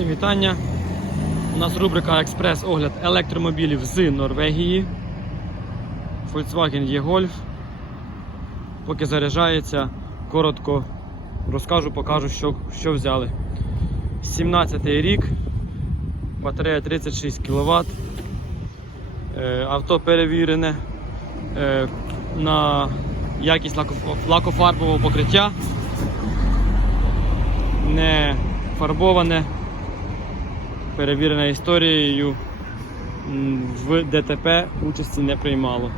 Всім вітання. У нас рубрика Експрес-огляд електромобілів з Норвегії. Volkswagen E-Golf. Поки заряджається, коротко розкажу, покажу, що, що взяли. 17 й рік, батарея 36 кВт. Авто перевірене е, на якість лакофарбового покриття. Не фарбоване, перевірене історією, в ДТП участі не приймало.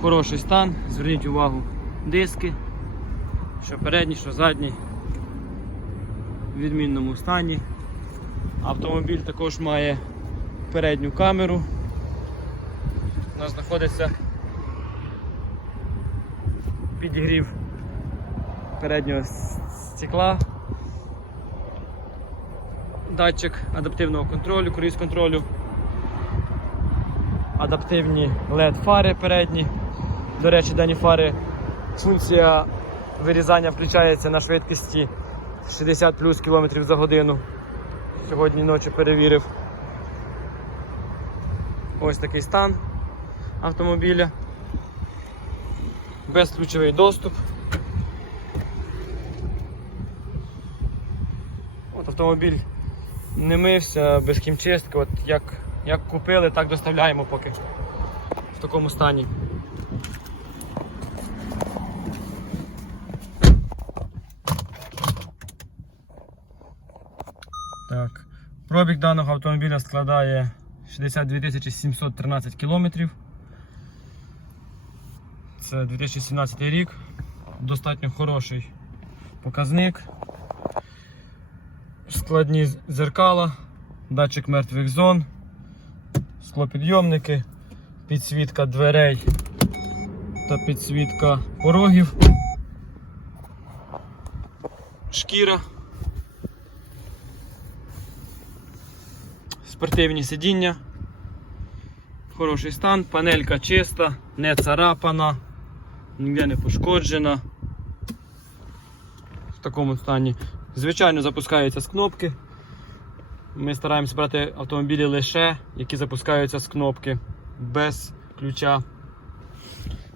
Хороший стан, зверніть увагу, диски, що передні, що задні, в відмінному стані. Автомобіль також має передню камеру. У нас знаходиться підігрів переднього стекла датчик адаптивного контролю, круїз контролю, адаптивні LED фари передні. До речі, дані фари функція вирізання включається на швидкості 60 плюс км за годину. Сьогодні ночі перевірив. Ось такий стан автомобіля. Безключовий доступ. От автомобіль не мився без хімчистки. От як, як купили, так доставляємо поки в такому стані. Так. Пробіг даного автомобіля складає 62 713 кілометрів. Це 2017 рік. Достатньо хороший показник складні зеркала, датчик мертвих зон, склопідйомники, підсвітка дверей та підсвітка порогів, шкіра, спортивні сидіння, хороший стан, панелька чиста, не царапана, ніде не пошкоджена. Такому стані Звичайно, запускаються з кнопки. Ми стараємося брати автомобілі лише, які запускаються з кнопки без ключа.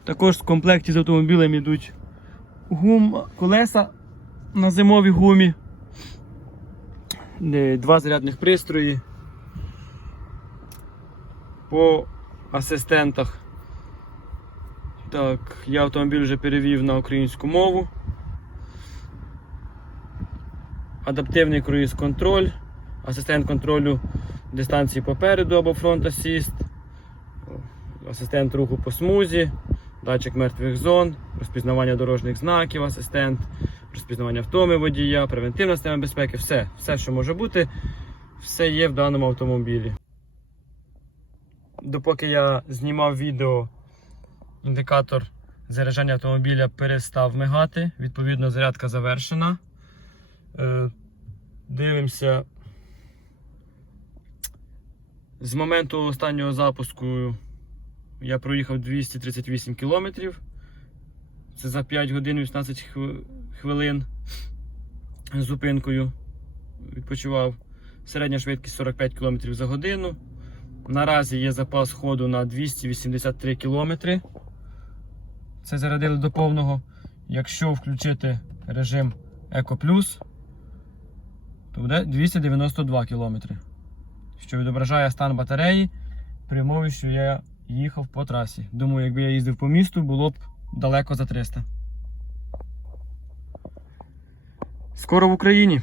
Також в комплекті з автомобілем йдуть гум, колеса на зимовій гумі, Е, два зарядних пристрої по асистентах. Так, я автомобіль вже перевів на українську мову. Адаптивний круїз контроль, асистент контролю дистанції попереду або фронт асіст, асистент руху по смузі, датчик мертвих зон, розпізнавання дорожніх знаків, асистент, розпізнавання втоми водія, превентивна система безпеки, все, все, що може бути, все є в даному автомобілі. Допоки я знімав відео, індикатор заряджання автомобіля перестав мигати, відповідно, зарядка завершена. Е, Дивимося. З моменту останнього запуску я проїхав 238 кілометрів. Це за 5 годин 18 хвилин з зупинкою відпочивав. Середня швидкість 45 км за годину. Наразі є запас ходу на 283 км. Це зарядили до повного. Якщо включити режим Eco Plus, то буде 292 км. Що відображає стан батареї при умові, що я їхав по трасі. Думаю, якби я їздив по місту, було б далеко за 300. Скоро в Україні.